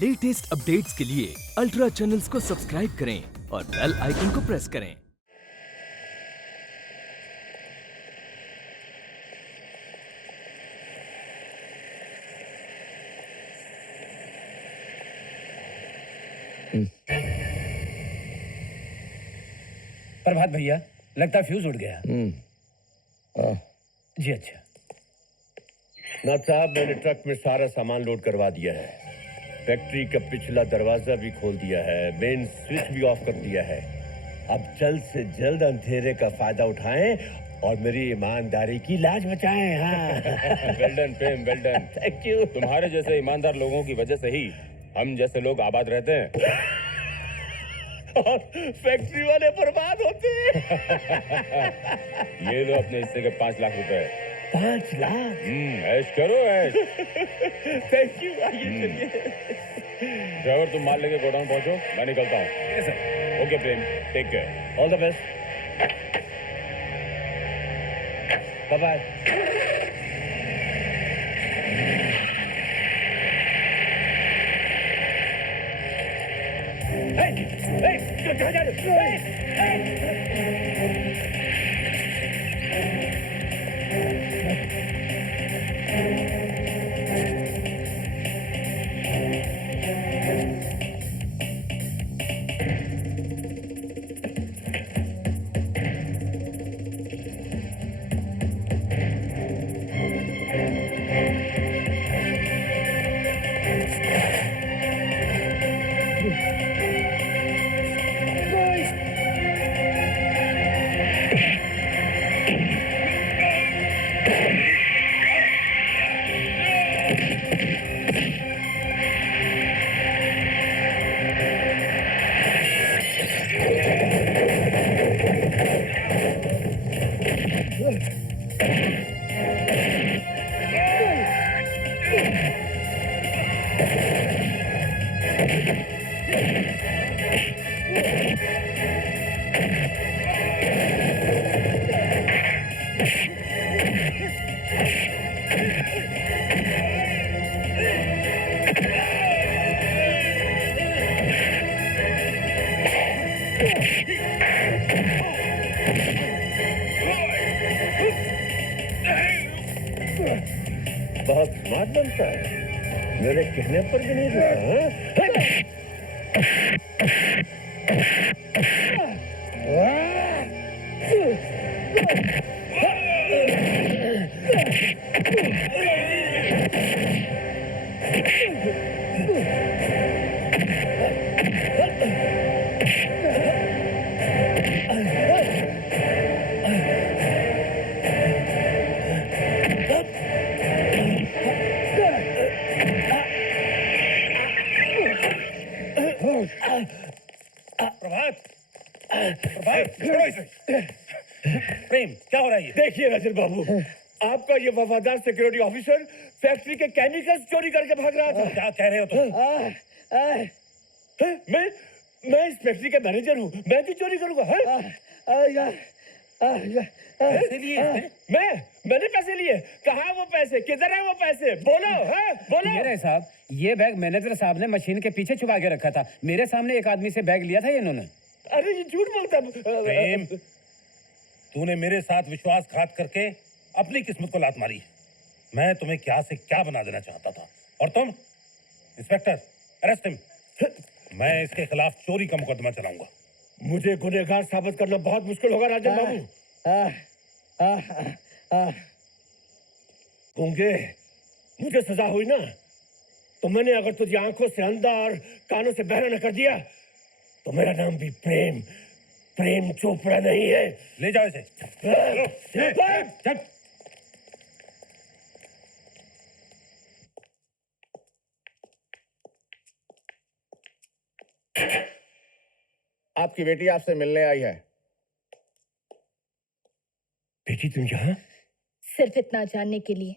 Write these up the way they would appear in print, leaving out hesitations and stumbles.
Latest updates के लिए ultra channels को सब्सक्राइब करें और बेल आइकन को प्रेस करें। प्रभात भैया, लगता फ्यूज उड़ गया। जी अच्छा। नाथ साहब, मैंने ट्रक में सारा सामान लोड करवा दिया है। फैक्ट्री का पिछला दरवाजा भी खोल दिया है, मेन स्विच भी ऑफ कर दिया है। अब जल्द से जल्द अंधेरे का फायदा उठाएं और मेरी ईमानदारी की लाज बचाएं। हाँ। Well done Prem, well done. Thank you. तुम्हारे जैसे ईमानदार लोगों की वजह से ही हम जैसे लोग आबाद रहते हैं और फैक्ट्री वाले बर्बाद होते हैं। ये लो अपने हिस्से के 5 लाख रुपए। 5 लाख? ऐश करो ऐश। Thank you. आइए ड्राइवर, तुम माल लेके गोडाउन पहुंचो, मैं निकलता हूँ। Okay Prem, take care. All the best. Bye bye. कहाँ जा रहे हो? बहुत स्मार्ट बनता है, मेरे कहने पर भी नहीं रुका। प्रेम, क्या हो रहा है? देखिए रजल बाबू, आपका ये वफादार सिक्योरिटी ऑफिसर फैक्ट्री के केमिकल्स चोरी करके भाग रहा था। क्या कह रहे हो तुम? मैं इस फैक्ट्री का मैनेजर हूँ, मैं क्यों चोरी करूंगा? पैसे लिए? मैंने पैसे लिए? कहाँ वो पैसे? किधर है वो पैसे? बोलो, है? बोलो। ये रहे साहब, ये बैग मैनेजर साहब ने मशीन के पीछे छुपा के रखा था। मेरे सामने एक आदमी से बैग लिया था इन्होंने। अरे ये झूठ बोलता। प्रेम, तूने मेरे साथ विश्वासघात करके अपनी किस्मत को लात मारी। मैं तुम्हें क्या से क्या बना देना चाहता था, और तुम? Inspector, arrest him. मैं इसके खिलाफ चोरी का मुकदमा चलाऊंगा। मुझे गुनहगार साबित करना बहुत मुश्किल होगा राजन बाबू। गूंगे, मुझे सजा हुई ना, तो मैंने अगर तुझे आंखों से अंधा और कानों से बहरा न कर दिया तो मेरा नाम भी प्रेम चोपड़ा नहीं है। ले जाओ इसे। चल। आपकी बेटी आपसे मिलने आई है। बेटी, तुम यहाँ? सिर्फ इतना जानने के लिए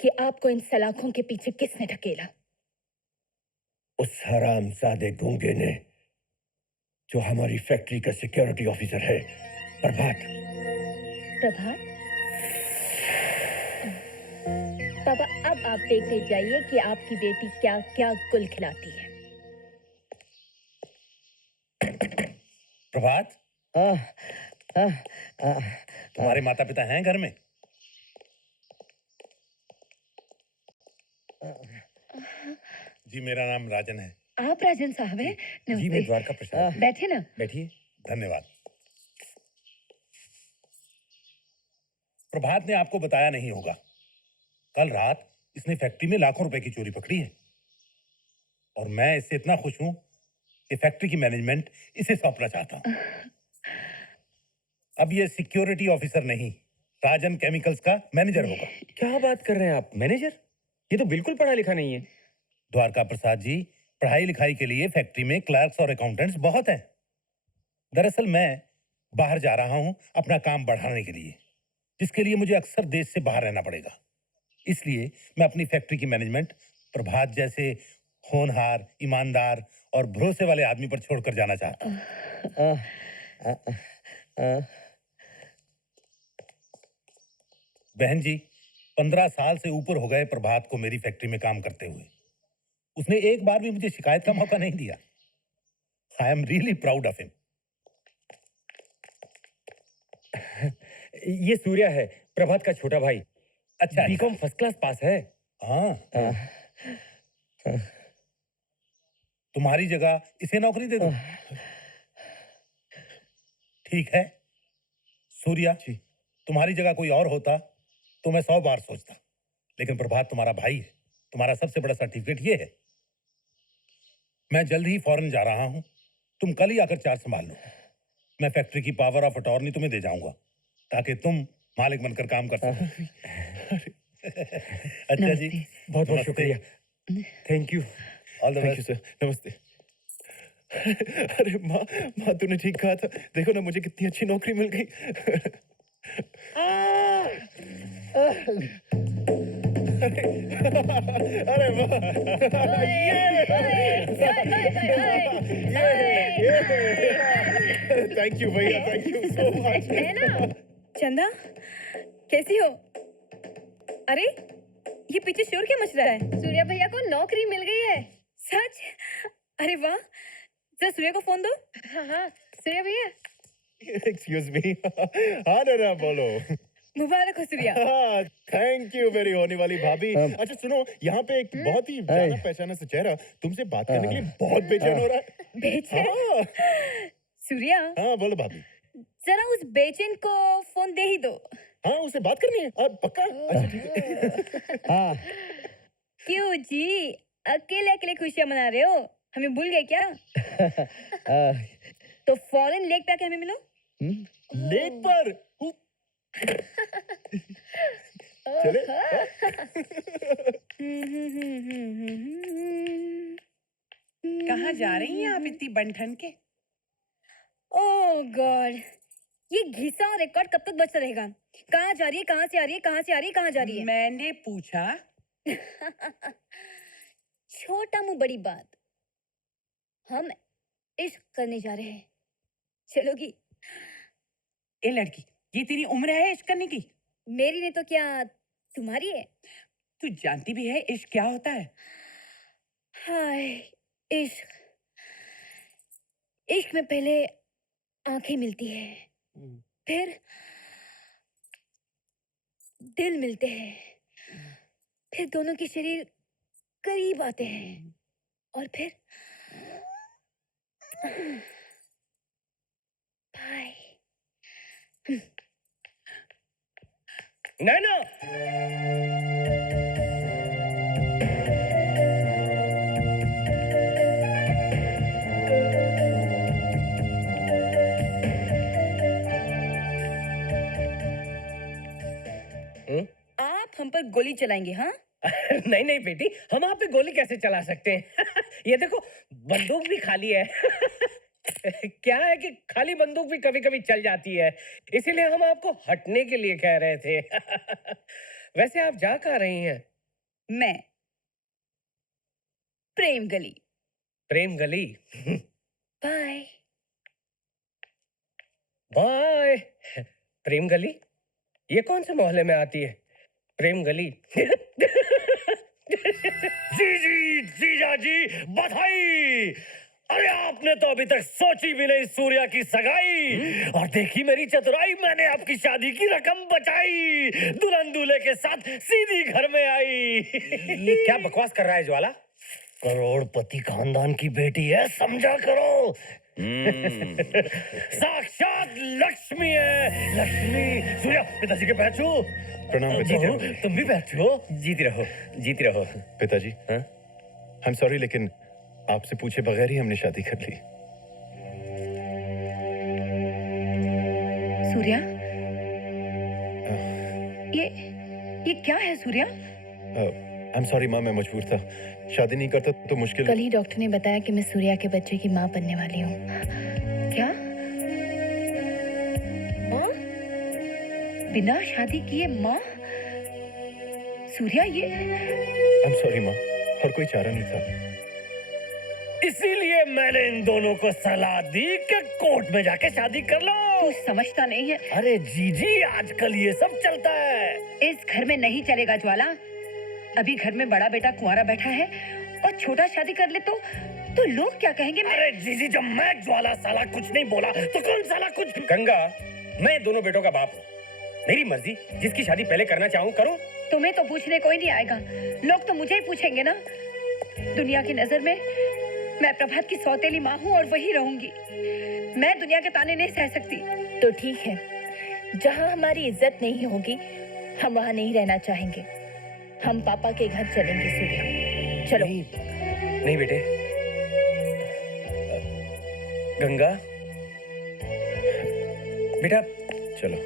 कि आपको इन सलाखों के पीछे किसने ढकेला। उस हरामजादे गूंगे ने, जो हमारी फैक्ट्री का सिक्योरिटी ऑफिसर है, प्रभात। प्रभात? पापा, अब आप देखते जाइए कि आपकी बेटी क्या क्या गुल खिलाती है। प्रभात, तुम्हारे माता पिता हैं घर में? जी, मेरा नाम राजन है। आप राजन साहब हैं? जी, मैं नमस्ते। द्वारका प्रसाद। बैठे ना। बैठिए। धन्यवाद। प्रभात ने आपको बताया नहीं होगा, कल रात इसने फैक्ट्री में लाखों रुपए की चोरी पकड़ी है और मैं इससे इतना खुश हूं कि फैक्ट्री की मैनेजमेंट इसे सौंपना चाहता हूं। अब ये सिक्योरिटी ऑफिसर नहीं, राजन केमिकल्स का मैनेजर होगा। क्या बात कर रहे हैं आप, मैनेजर? ये तो बिल्कुल पढ़ा लिखा नहीं है। द्वारका प्रसाद जी, पढ़ाई लिखाई के लिए फैक्ट्री में क्लर्क्स और अकाउंटेंट्स बहुत हैं। दरअसल मैं बाहर जा रहा हूं अपना काम बढ़ाने के लिए, जिसके लिए मुझे अक्सर देश से बाहर रहना पड़ेगा। इसलिए मैं अपनी फैक्ट्री की मैनेजमेंट प्रभात जैसे होनहार, ईमानदार और भरोसे वाले आदमी पर छोड़कर जाना चाहता हूं। बहन जी, 15 साल से ऊपर हो गए प्रभात को मेरी फैक्ट्री में काम करते हुए। उसने एक बार भी मुझे शिकायत का मौका नहीं दिया। I am really proud of him. ये सूर्या है, प्रभात का छोटा भाई। अच्छा, बीकॉम फर्स्ट क्लास पास है। हाँ। तुम्हारी जगह इसे नौकरी दे दो। ठीक है सूर्या, तुम्हारी जगह कोई और होता तो मैं 100 बार सोचता, लेकिन प्रभात तुम्हारा भाई है। तुम्हारा सबसे बड़ा सर्टिफिकेट ये है। मैं जल्द ही फॉरेन जा रहा हूं, तुम कल ही आकर चार्ज संभाल लो। मैं फैक्ट्री की पावर ऑफ अटॉर्नी तुम्हें दे जाऊंगा ताकि तुम मालिक बनकर काम कर सको। अच्छा जी, बहुत बहुत शुक्रिया। Thank you. All the thank you best. Sir. नमस्ते। अरे माँ, माँ तूने ठीक कहा था। देखो ना, मुझे कितनी अच्छी नौकरी मिल गई। अरे वाह, थैंक यू भैया, थैंक यू सो मच। है ना? चंदा, कैसी हो? अरे, ये पीछे शोर क्या मच रहा है? सूर्या भैया को नौकरी मिल गई है। सच? अरे वाह, जरा सूर्या को फोन दो। हाँ हाँ, सूर्या भैया। Excuse me. हाँ ना, बोलो। मुबारक हो सूर्या। थैंक यू मेरी होने वाली भाभी। अच्छा सुनो, यहाँ पे एक बहुत ही जाना पहचाना सा चेहरा तुमसे बात करने के लिए बहुत बेचैन हो रहा है। बेचैन? हाँ। सूर्या, हाँ बोलो भाभी। जरा उस बेचैन को फोन दे ही दो। हाँ, उसे बात करनी है। पक्का? अच्छा ठीक है। हाँ। क्यों जी, अकेले अकेले खुशियां मना रहे हो? हमें भूल गए क्या? तो फॉरेन लेक पे आके हमें मिलो। लेक पर? चले? कहाँ जा रही हैं आप इतनी बन-ठन के? ओह गॉड, ये घिसा रिकॉर्ड कब तक बचता रहेगा? कहाँ जा रही है, कहाँ से आ रही है, कहाँ से आ रही है, कहाँ जा रही है? मैंने पूछा। छोटा मुंह बड़ी बात। हम इश्क करने जा रहे हैं, चलोगी? ए लड़की, ये तेरी उम्र है इश्क करने की? मेरी नहीं तो क्या तुम्हारी है? तू जानती भी है इश्क क्या होता है? हाय, इश्क। इश्क में पहले आंखें मिलती है, फिर दिल मिलते हैं, फिर दोनों के शरीर करीब आते हैं और फिर बाय। नैना। आप हम पर गोली चलाएंगे? हाँ, नहीं नहीं बेटी, हम आप पे गोली कैसे चला सकते हैं? ये देखो, बंदूक भी खाली है। क्या है कि खाली बंदूक भी कभी कभी चल जाती है, इसीलिए हम आपको हटने के लिए कह रहे थे। वैसे आप जा कहाँ रही हैं? मैं प्रेम गली। प्रेम गली? बाय। बाय। प्रेम गली ये कौन से मोहल्ले में आती है? प्रेम गली। जी जी, जीजा जी, बधाई। अरे आपने तो अभी तक सोची भी नहीं सूर्या की सगाई, और देखी मेरी चतुराई, मैंने आपकी शादी की रकम बचाई, दुल्हन दूल्हे के साथ सीधी घर में आई। ये क्या बकवास कर रहा है ज्वाला? करोड़पति खानदान की बेटी है, समझा करो। साक्षात लक्ष्मी है, लक्ष्मी। सूर्या, पिताजी के पैर छू। प्रणाम पिताजी। तुम भी पैर छू। जीती रहो, जीती रहो। पिताजी, हाँ? आई एम सॉरी, लेकिन आपसे पूछे बगैर ही हमने शादी कर ली। सूर्या, ये क्या है सूर्या? आई एम सॉरी माँ, मैं मजबूर था। शादी नहीं करता तो मुश्किल। कल ही डॉक्टर ने बताया कि मैं सूर्या के बच्चे की माँ बनने वाली हूँ। क्या? माँ? बिना शादी किए माँ? सूर्या, ये आई एम सॉरी माँ, और कोई चारा नहीं था। इसीलिए मैंने इन दोनों को सलाह दी कि कोर्ट में जाके शादी कर लो। तू समझता नहीं है। अरे जीजी, आजकल ये सब चलता है। इस घर में नहीं चलेगा ज्वाला। अभी घर में बड़ा बेटा कुंवारा बैठा है और छोटा शादी कर ले तो लोग क्या कहेंगे? अरे जीजी, जब मैं ज्वाला साला कुछ नहीं बोला तो कौन साला कुछ। गंगा, मैं दोनों बेटों का बाप हूँ। मेरी मर्जी, जिसकी शादी पहले करना चाहूँ करूँ। तुम्हें तो पूछने कोई नहीं आएगा। लोग तो मुझे ही पूछेंगे ना। दुनिया की नजर में मैं प्रभात की सौतेली माँ हूँ और वही रहूंगी। मैं दुनिया के ताने नहीं सह सकती। तो ठीक है, जहाँ हमारी इज्जत नहीं होगी हम वहाँ नहीं रहना चाहेंगे। हम पापा के घर चलेंगे सूर्या, चलो। नहीं बेटे। गंगा बेटा, चलो।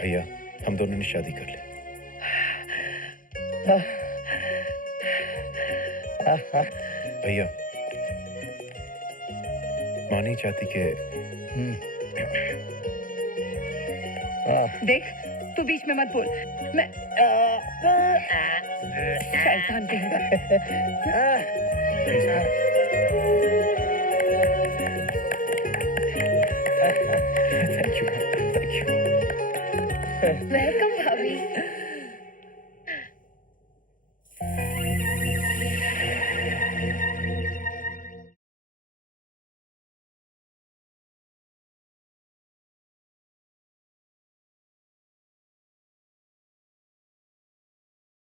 भैया, हम दोनों ने शादी कर ली। भैया, माँ नहीं चाहती कि देख, तू बीच में मत बोल। मैं शैतान कहेगा। Thank you, thank you. Welcome भाभी।